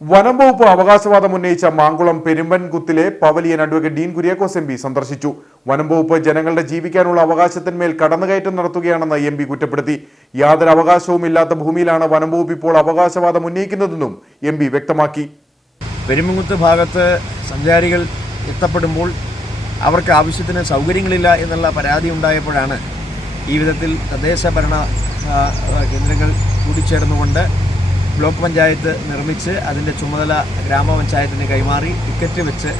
വനം വകുപ്പ് അവകാശവാദം ഉന്നയിച്ച Mankulam പെരുമ്പൻകുത്തിലെ pavilion advocate Dean Kuriakose M P സന്ദർശിച്ചു. വനം വകുപ്പ് ജനങ്ങളുടെ ജീവിക്കാനുള്ള അവകാശത്തിന്മേൽ കടന്നുകയറ്റം നടത്തുകയാണെന്ന് എം പി കുറ്റപ്പെടുത്തി. യാതൊരു അവകാശവും ഇല്ലാത്ത ഭൂമിയിലാണ് വനം വകുപ്പ് ഇപ്പോൾ അവകാശവാദം ഉന്നയിക്കുന്നതെന്നും എം പി വ്യക്തമാക്കി. പെരുമ്പൻകുത്ത് ഭാഗത്ത് സഞ്ചാരികൾ എത്തപ്പെടുമ്പോൾ അവർക്ക് ആവശ്യത്തിന് സൗകര്യങ്ങളില്ല എന്നുള്ള പരാതി ഉണ്ടായപ്പോഴാണ് ഈ വിധത്തിൽ തദ്ദേശ ഭരണ കേന്ദ്രങ്ങൾ കൂടിച്ചേർന്നുകൊണ്ട് ബ്ലോക്ക് പഞ്ചായത്ത് നിർമ്മിച്ച് അതിന്റെ ചുമതല ഗ്രാമപഞ്ചായത്തിന് കൈമാറി ടിക്കറ്റ് വെച്ച്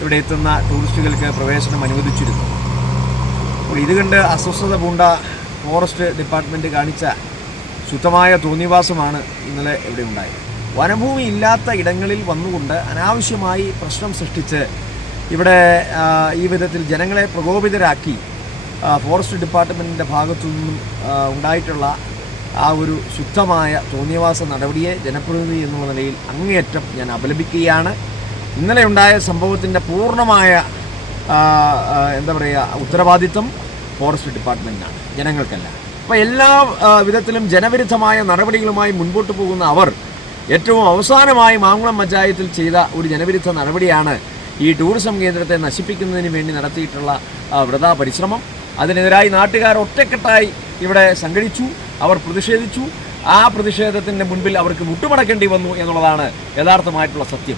ഇവിടെ എത്തുന്ന ടൂറിസ്റ്റുകൾക്ക് പ്രവേശനം അനുവദിച്ചിരുന്നു. അപ്പോൾ ഇത് കണ്ട് അസ്വസ്ഥത പൂണ്ട ഫോറസ്റ്റ് ഡിപ്പാർട്ട്മെന്റ് കാണിച്ച ശുദ്ധമായ തോന്നിവാസമാണ് ഇന്നലെ ഇവിടെ ഉണ്ടായത്. വനഭൂമി ഇല്ലാത്ത ഇടങ്ങളിൽ വന്നുകൊണ്ട് അനാവശ്യമായി പ്രശ്നം സൃഷ്ടിച്ച് ഇവിടെ ഈ വിധത്തിൽ ജനങ്ങളെ പ്രകോപിതരാക്കി ഫോറസ്റ്റ് ഡിപ്പാർട്ട്മെന്റിന്റെ ഭാഗത്തു നിന്നും ഉണ്ടായിട്ടുള്ള ആ ഒരു ശുദ്ധമായ തോന്നിയവാസ നടപടിയെ ജനപ്രതിനിധി എന്നുള്ള നിലയിൽ അങ്ങേയറ്റം ഞാൻ അപലപിക്കുകയാണ്. ഇന്നലെ ഉണ്ടായ സംഭവത്തിന്റെ പൂർണമായ എന്താ പറയുക ഉത്തരവാദിത്വം ഫോറസ്റ്റ് ഡിപ്പാർട്ട്മെന്റിനാണ് ജനങ്ങൾക്കല്ല. അപ്പോൾ എല്ലാ വിധത്തിലും ജനവിരുദ്ധമായ നടപടികളുമായി മുൻപോട്ട് പോകുന്ന അവർ ഏറ്റവും അവസാനമായി മാങ്കുളം പഞ്ചായത്തിൽ ചെയ്ത ഒരു ജനവിരുദ്ധ നടപടിയാണ് ഈ ടൂറിസം കേന്ദ്രത്തെ നശിപ്പിക്കുന്നതിന് വേണ്ടി നടത്തിയിട്ടുള്ള വ്രതാ പരിശ്രമം അതിനെതിരായി നാട്ടുകാർ ഒറ്റക്കെട്ടായി ഇവിടെ സംഘടിച്ചു. അവർ പ്രതിഷേധിച്ചു. ആ പ്രതിഷേധത്തിന്റെ മുൻപിൽ അവർക്ക് മുട്ടുമടക്കേണ്ടി വന്നു എന്നുള്ളതാണ് യഥാർത്ഥമായിട്ടുള്ള സത്യം.